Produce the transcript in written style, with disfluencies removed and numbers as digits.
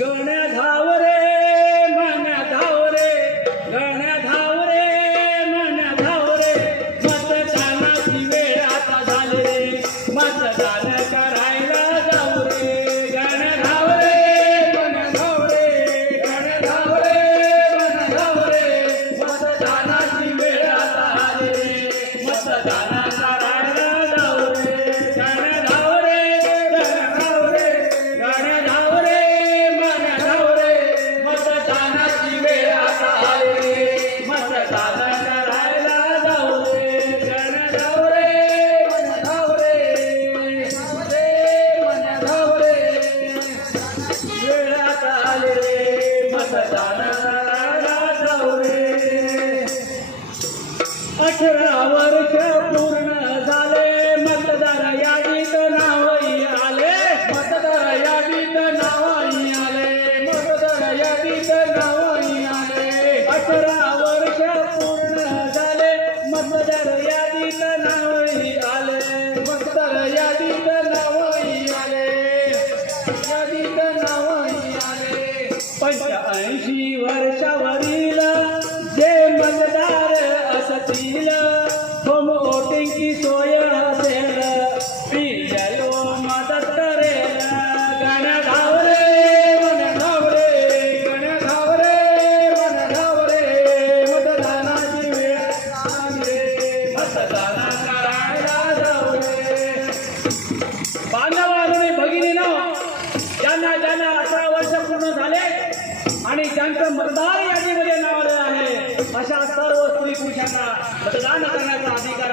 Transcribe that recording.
गण धाव रे मन धाव रे गण धाव रे मन धाव रे मतदानाची वेळ आता झाली रे मतदान करायला जाऊ रे गण धाव रे मन धाव रे गण धाव रे मन धाव रे मतदानाची वेळ आता आली रे मतदान करायला जाऊ रे गण धाव रे गण धाव रे गण धाव रे मन धाव रे मतदानाची वेळ आता आली रे मतदान करायला जाऊ रे गण धाव रे मन धाव रे मन धाव रे वेळ आता आली रे मतदान करायला जाऊ रे 18 वर्ष पूर्ण झाले मतदार यादीत नावही आले मतदार यादीत नावही आले मतदार यादीत नावही आले 18 वर्ष पूर्ण झाले मतदार यादीत नावही आले मतदार यादीत नावही आले यादीत नावही आले 85 वर्षावरील जे मतदार असतील होम वोटिंगची सोय असेल PLO मदत करेल गण धाव रे मन धाव रे गण धाव रे मन धाव रे मतदानाची वेळ आली रे मतदान करायला जाऊ रे बांधव आणि भगिनीनो ज्यांना 18 वर्ष पूर्ण झाले आणि ज्यांचं मतदार यादीमध्ये नाव आलं आहे अशा सर्व स्त्री पुरुषांना मतदान करण्याचा अधिकार